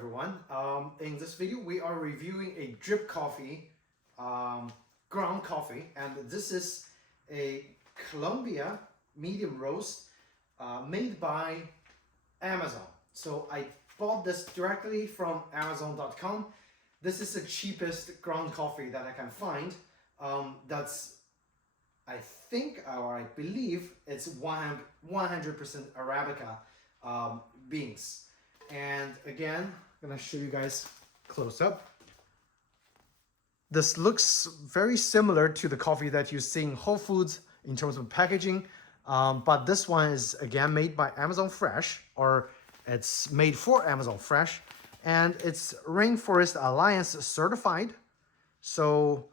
everyone. In this video we are reviewing a drip coffee, ground coffee, and this is a Colombia medium roast made by Amazon. So I bought this directly from Amazon.com. This is the cheapest ground coffee that I can find. I think, or I believe it's 100% Arabica beans. And again, I'm gonna show you guys close up. This looks very similar to the coffee that you see in Whole Foods in terms of packaging, but this one is again made by Amazon Fresh, or it's made for Amazon Fresh, and it's Rainforest Alliance certified. So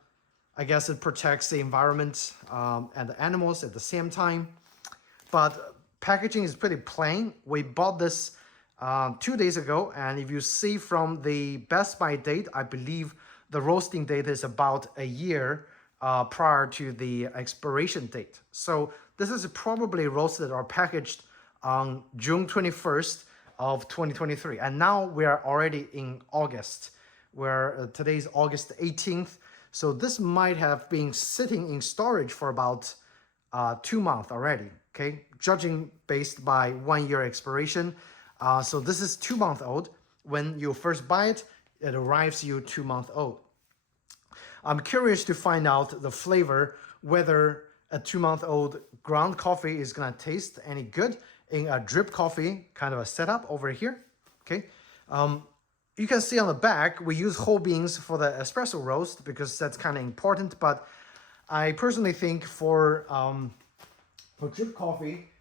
I guess it protects the environment and the animals at the same time. But packaging is pretty plain. We bought this 2 days ago, and if you see from the Best By date, I believe the roasting date is about a year prior to the expiration date. So this is probably roasted or packaged on June 21st of 2023, and now we are already in August, where today is August 18th. So this might have been sitting in storage for about 2 months already, okay? Judging based by 1 year expiration. So this is 2 months old. When you first buy it, it arrives you 2 months old. I'm curious to find out the flavor, whether a 2 month old ground coffee is gonna taste any good in a drip coffee kind of a setup over here, okay? You can see on the back, we use whole beans for the espresso roast because that's kind of important, but I personally think for drip coffee,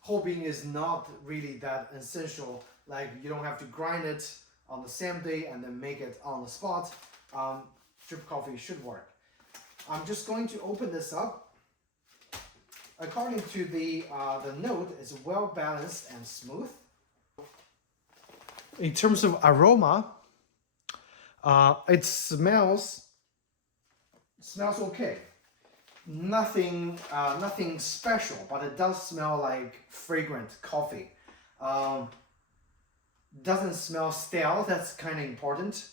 whole bean is not really that essential. Like, you don't have to grind it on the same day and then make it on the spot. Drip coffee should work. I'm just going to open this up. According to the note, it's well balanced and smooth. In terms of aroma, it smells okay. Nothing special, but it does smell like fragrant coffee. Doesn't smell stale. That's kind of important.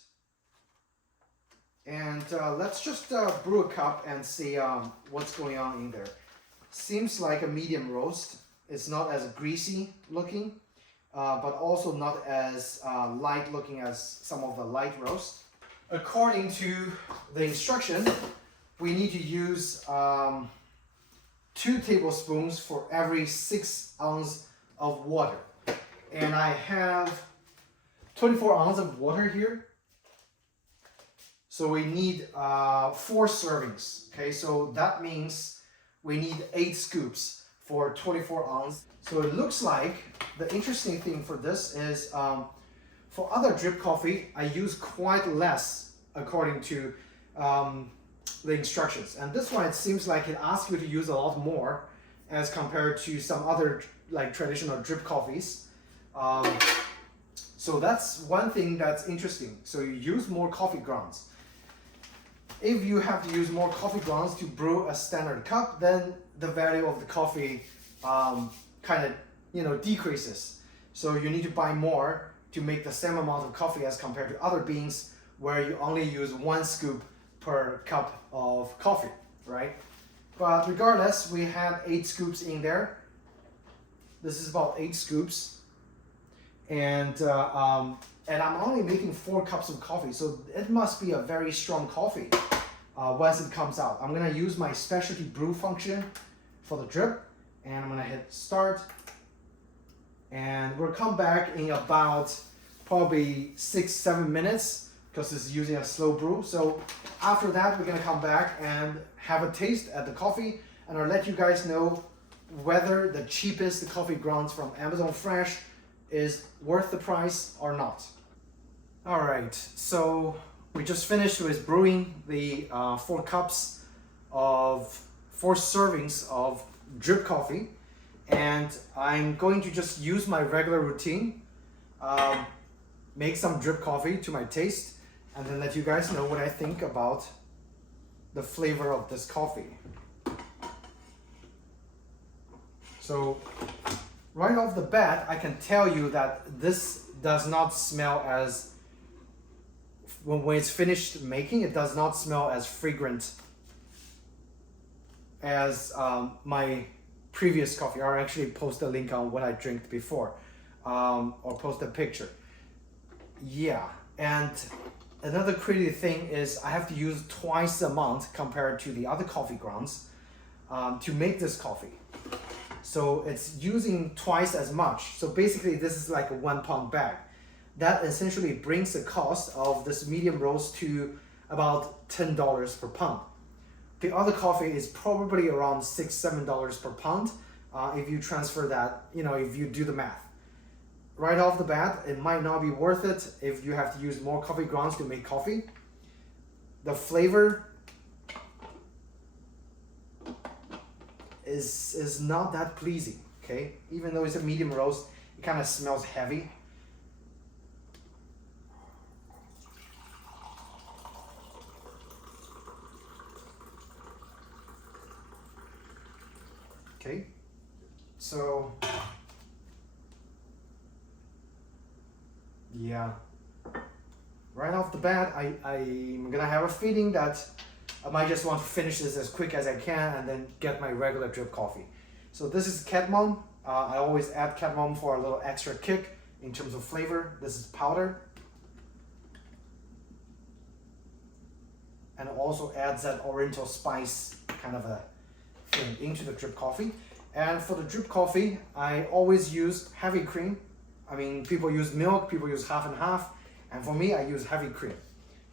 And let's just brew a cup and see what's going on in there. Seems like a medium roast. It's not as greasy looking, but also not as light looking as some of the light roast. According to the instruction, we need to use 2 tablespoons for every 6 ounces of water. And I have 24 ounces of water here. So we need 4 servings, okay? So that means we need 8 scoops for 24 ounces. So it looks like the interesting thing for this is for other drip coffee, I use quite less according to the instructions. And this one, it seems like it asks you to use a lot more as compared to some other like traditional drip coffees. So that's one thing that's interesting. So you use more coffee grounds. If you have to use more coffee grounds to brew a standard cup, then the value of the coffee kind of decreases. So you need to buy more to make the same amount of coffee as compared to other beans where you only use 1 scoop per cup of coffee, right? But regardless, we have 8 scoops in there. This is about 8 scoops. And I'm only making 4 cups of coffee, so it must be a very strong coffee once it comes out. I'm gonna use my specialty brew function for the drip, and I'm gonna hit start. And we'll come back in about probably 6-7 minutes because it's using a slow brew. So after that, we're gonna come back and have a taste at the coffee, and I'll let you guys know whether the cheapest coffee grounds from Amazon Fresh is worth the price or not. All right, so we just finished with brewing the 4 cups of 4 servings of drip coffee, and I'm going to just use my regular routine, make some drip coffee to my taste, and then let you guys know what I think about the flavor of this coffee. So right off the bat, I can tell you that this does not smell as, when it's finished making, it does not smell as fragrant as my previous coffee. I'll actually post a link on what I drank before, or post a picture. Yeah, and another crazy thing is I have to use twice the amount compared to the other coffee grounds to make this coffee. So it's using twice as much. So basically this is like a 1 pound bag. That essentially brings the cost of this medium roast to about $10 per pound. The other coffee is probably around $6-7 per pound if you transfer that, if you do the math. Right off the bat, it might not be worth it if you have to use more coffee grounds to make coffee. The flavor is not that pleasing, okay? Even though it's a medium roast, it kind of smells heavy. Okay, so yeah, right off the bat, I'm gonna have a feeling that I might just want to finish this as quick as I can and then get my regular drip coffee. So this is cadmium. I always add cadmium for a little extra kick in terms of flavor. This is powder. And it also adds that oriental spice kind of a thing into the drip coffee. And for the drip coffee, I always use heavy cream. I mean, people use milk, people use half and half. And for me, I use heavy cream,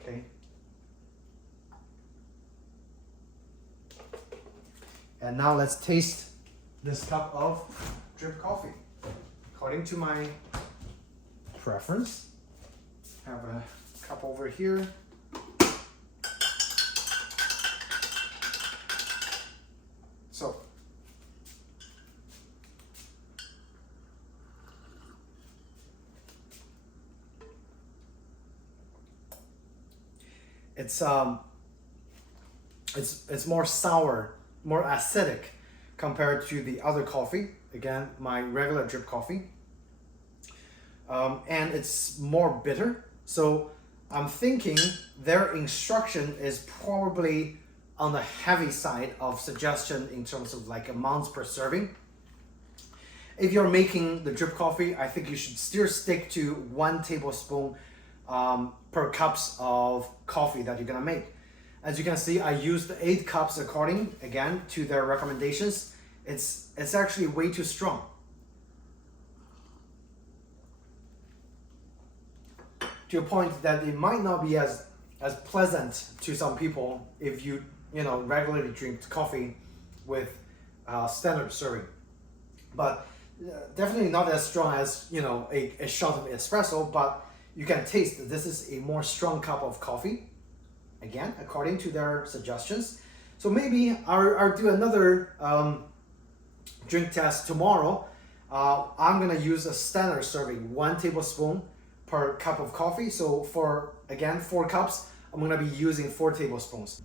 okay? And now let's taste this cup of drip coffee. According to my preference, I have a cup over here. So, it's more sour, more acidic compared to the other coffee. Again, my regular drip coffee. And it's more bitter. So I'm thinking their instruction is probably on the heavy side of suggestion in terms of like amounts per serving. If you're making the drip coffee, I think you should still stick to 1 tablespoon per cups of coffee that you're gonna make. As you can see, I used 8 cups according, again, to their recommendations. It's actually way too strong. To a point that it might not be as pleasant to some people if you regularly drink coffee with standard serving. But definitely not as strong as a shot of espresso, but you can taste that this is a more strong cup of coffee, again, according to their suggestions. So maybe I'll do another drink test tomorrow. I'm gonna use a standard serving, 1 tablespoon per cup of coffee. So for, again, 4 cups, I'm gonna be using 4 tablespoons.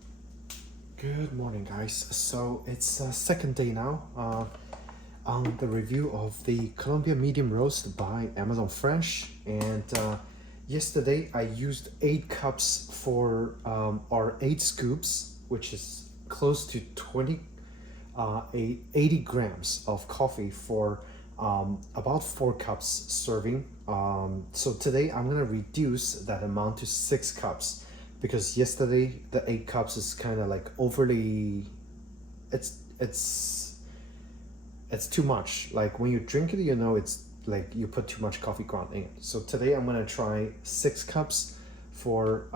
Good morning, guys. So it's second day now on the review of the Colombia medium roast by Amazon Fresh. And yesterday I used 8 cups for or 8 scoops, which is close to 80 grams of coffee for about 4 cups serving. So today I'm gonna reduce that amount to 6 cups because yesterday the 8 cups is kind of like overly, it's too much. Like when you drink it, it's like you put too much coffee ground in it. So today I'm gonna try 6 cups for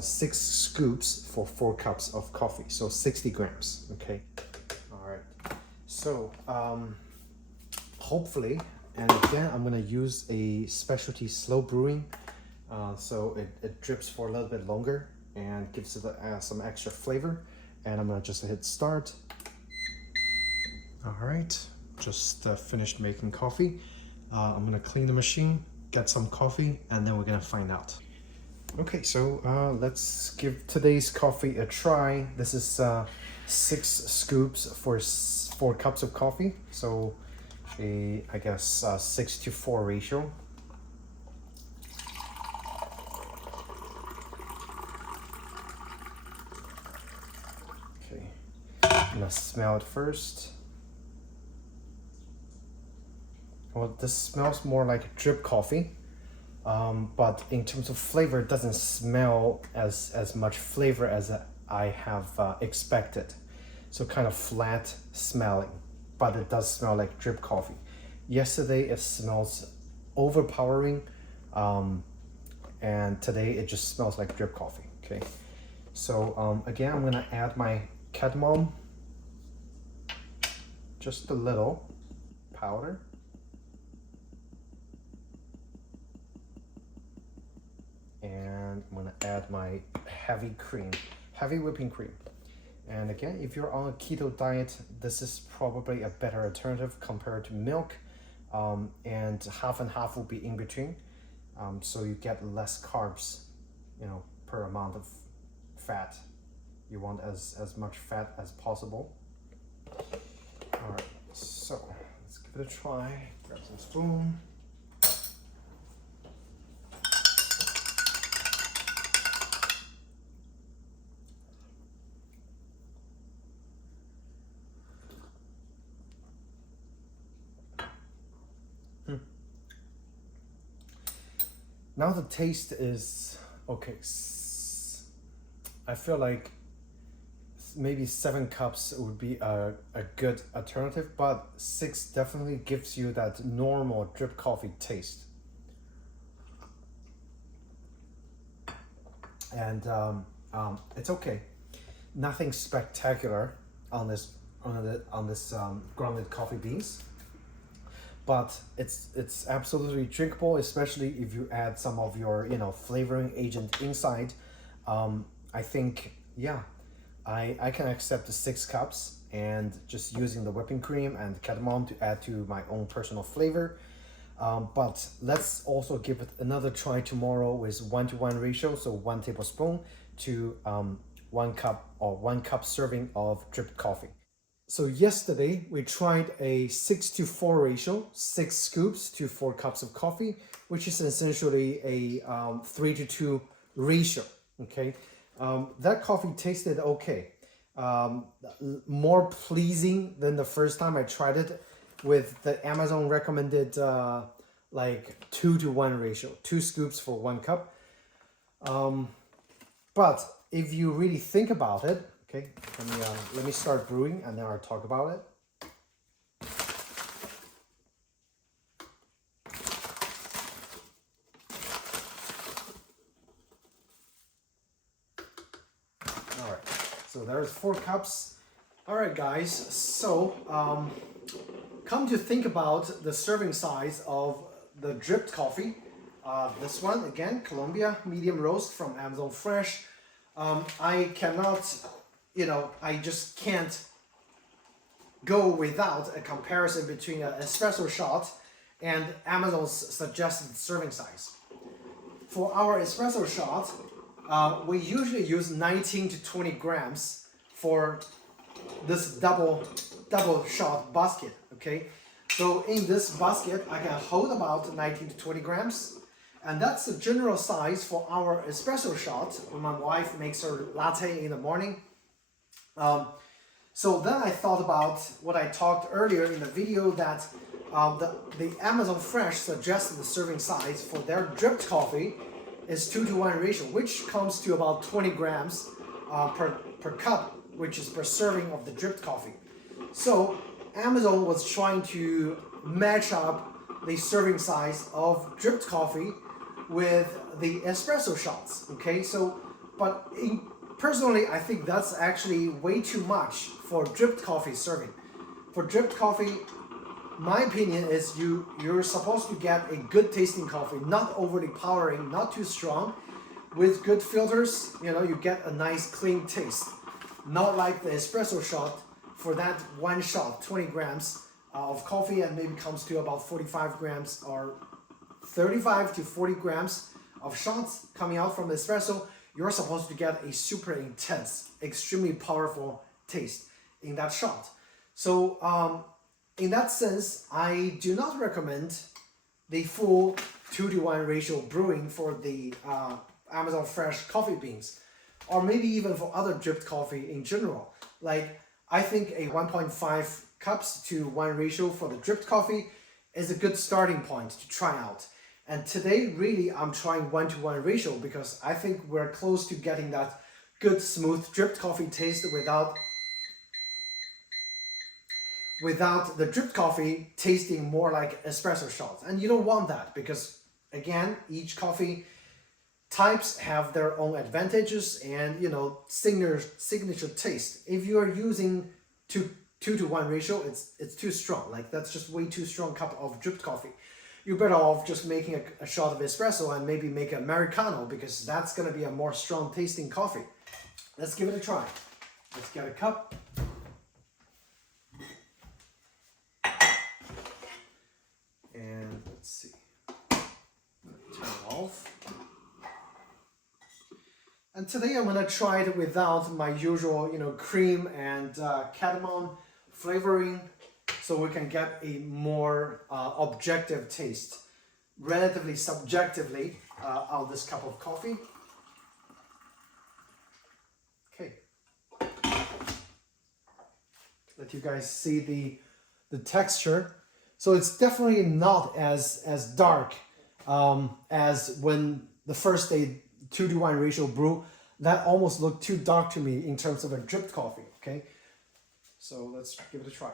6 scoops for 4 cups of coffee, so 60 grams. Okay, all right. So hopefully, and again I'm gonna use a specialty slow brewing, so it drips for a little bit longer and gives it some extra flavor. And I'm gonna just hit start. All right, just finished making coffee. I'm gonna clean the machine, get some coffee, and then we're gonna find out. Okay, so let's give today's coffee a try. This is 6 scoops for 4 cups of coffee. So I guess 6-to-4 ratio. gonna smell it first. Well, this smells more like drip coffee, but in terms of flavor, it doesn't smell as much flavor as I have expected. So kind of flat smelling, but it does smell like drip coffee. Yesterday it smells overpowering, and today it just smells like drip coffee. Okay, so again, I'm gonna add my cardamom, just a little powder. And I'm gonna add my heavy whipping cream. And again, if you're on a keto diet, this is probably a better alternative compared to milk. And half and half will be in between. So you get less carbs, per amount of fat. You want as much fat as possible. All right, so let's give it a try. Grab some spoon. Now the taste is okay. I feel like maybe 7 cups would be a good alternative, but 6 definitely gives you that normal drip coffee taste. And it's okay. Nothing spectacular on this grounded coffee beans. But it's absolutely drinkable, especially if you add some of your flavoring agent inside. I think, yeah, I can accept the 6 cups and just using the whipping cream and cardamom to add to my own personal flavor. But let's also give it another try tomorrow with 1-to-1 ratio, so 1 tablespoon to 1 cup or 1 cup serving of drip coffee. So yesterday we tried a 6-to-4 ratio, 6 scoops to 4 cups of coffee, which is essentially a 3-to-2 ratio. Okay, that coffee tasted okay, more pleasing than the first time I tried it with the Amazon recommended like 2-to-1 ratio, 2 scoops for 1 cup. But if you really think about it, okay, let me start brewing and then I'll talk about it. All right, so there's 4 cups. All right, guys, so come to think about the serving size of the dripped coffee. This one, again, Colombia medium roast from Amazon Fresh. I cannot, I just can't go without a comparison between an espresso shot and Amazon's suggested serving size. For our espresso shot, we usually use 19 to 20 grams for this double shot basket, okay? So in this basket, I can hold about 19 to 20 grams. And that's the general size for our espresso shot when my wife makes her latte in the morning. So then I thought about what I talked earlier in the video that the Amazon Fresh suggested the serving size for their dripped coffee is 2-to-1 ratio, which comes to about 20 grams per cup, which is per serving of the dripped coffee. So Amazon was trying to match up the serving size of dripped coffee with the espresso shots, okay? So, but personally, I think that's actually way too much for dripped coffee serving. For dripped coffee, my opinion is you're supposed to get a good tasting coffee, not overly powering, not too strong, with good filters. You get a nice clean taste, not like the espresso shot. For that one shot, 20 grams of coffee, and maybe comes to about 45 grams or 35 to 40 grams of shots coming out from the espresso. You're supposed to get a super intense, extremely powerful taste in that shot. So in that sense, I do not recommend the full 2-to-1 ratio brewing for the Amazon Fresh coffee beans, or maybe even for other dripped coffee in general. Like, I think a 1.5 cups to 1 ratio for the dripped coffee is a good starting point to try out. And today, really, I'm trying 1-to-1 ratio because I think we're close to getting that good, smooth dripped coffee taste without the dripped coffee tasting more like espresso shots. And you don't want that because, again, each coffee types have their own advantages and, you know, signature taste. If you are using 2-to-1 ratio, it's too strong. Like, that's just way too strong cup of dripped coffee. You're better off just making a shot of espresso and maybe make an Americano because that's going to be a more strong tasting coffee. Let's give it a try. Let's get a cup. And let's see. Turn it off. And today I'm gonna try it without my usual, you know, cream and cardamom flavoring, so we can get a more objective taste, relatively subjectively, out of this cup of coffee. Okay. Let you guys see the texture. So it's definitely not as dark as when the first day 2-to-1 ratio brew. That almost looked too dark to me in terms of a dripped coffee. Okay, so let's give it a try.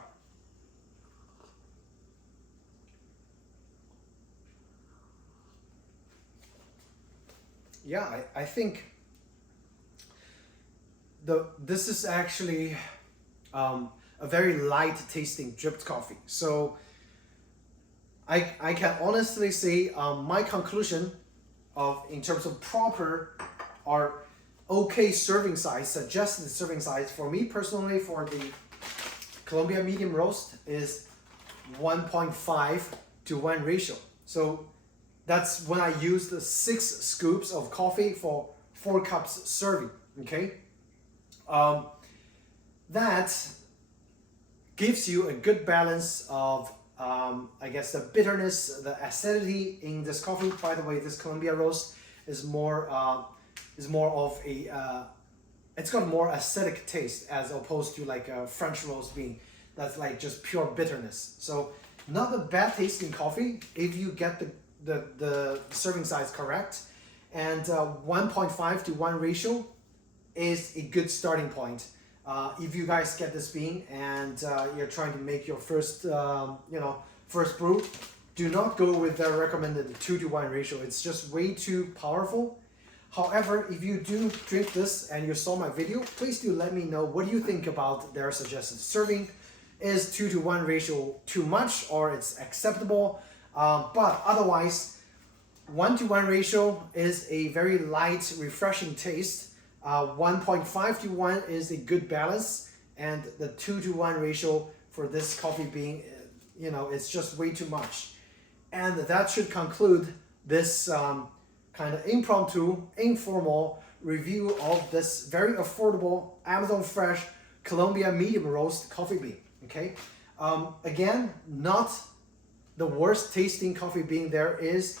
Yeah, I think this is actually a very light tasting dripped coffee. So I can honestly say my conclusion in terms of proper or okay serving size, suggested serving size for me personally for the Colombia medium roast is 1.5-to-1 ratio. So that's when I use the 6 scoops of coffee for 4 cups serving. Okay, that gives you a good balance of I guess the bitterness, the acidity in this coffee. By the way, this Colombia roast is more of a it's got more acidic taste as opposed to like a French roast bean that's like just pure bitterness. So not a bad tasting coffee if you get the serving size correct, and 1.5-to-1 ratio is a good starting point. If you guys get this bean and you're trying to make your first first brew, do not go with the recommended 2-to-1 ratio. It's just way too powerful. However, if you do drink this and you saw my video, please do let me know what do you think about their suggested serving. Is 2-to-1 ratio too much or it's acceptable? But otherwise, 1-to-1 ratio is a very light, refreshing taste. 1.5-to-1 is a good balance, and the 2-to-1 ratio for this coffee bean, it's just way too much. And that should conclude this kind of impromptu, informal review of this very affordable Amazon Fresh Colombia medium roast coffee bean. Okay, again, not the worst tasting coffee bean there is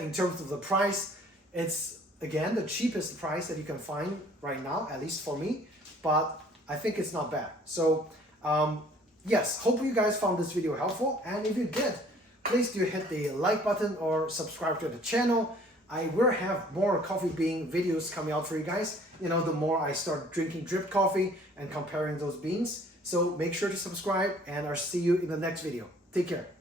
in terms of the price. It's again the cheapest price that you can find right now, at least for me, but I think it's not bad. So yes, hope you guys found this video helpful, and if you did, please do hit the like button or subscribe to the channel. I will have more coffee bean videos coming out for you guys, the more I start drinking drip coffee and comparing those beans. So make sure to subscribe, and I'll see you in the next video. Take care.